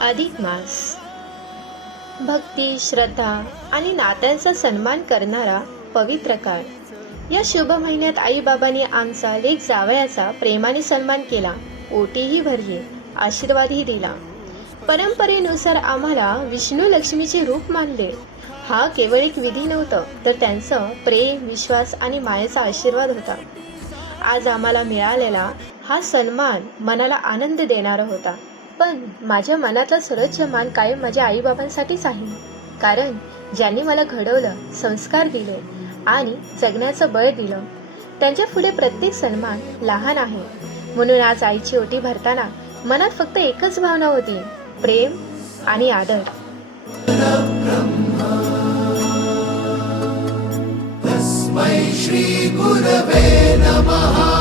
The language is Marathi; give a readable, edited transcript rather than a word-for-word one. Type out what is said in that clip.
अधिक मास भक्ती, श्रद्धा आणि नात्यांचा सन्मान करणारा पवित्र काळ. या शुभ महिन्यात आईबाबांनी आमचा लेक जावयाचा प्रेमाने सन्मान केला, ओटीही भरली, आशीर्वादही दिला. परंपरेनुसार आम्हाला विष्णू लक्ष्मीचे रूप मानले. हा केवळ एक विधी नव्हतं, तर त्यांचं प्रेम, विश्वास आणि मायेचा आशीर्वाद होता. आज आम्हाला मिळालेला हा सन्मान मनाला आनंद देणारा होता. पण माझ्या मनातला सर्वोच्च मान कायम माझ्या आईबाबांसाठीच आहे. कारण ज्यांनी मला घडवलं, संस्कार दिले आणि जगण्याचं बळ दिलं, त्यांच्या पुढे प्रत्येक सन्मान लहान आहे. म्हणून आज आईची ओटी भरताना मनात फक्त एकच भावना होती, प्रेम आणि आदर. तस्मै श्री गुरवे नमः.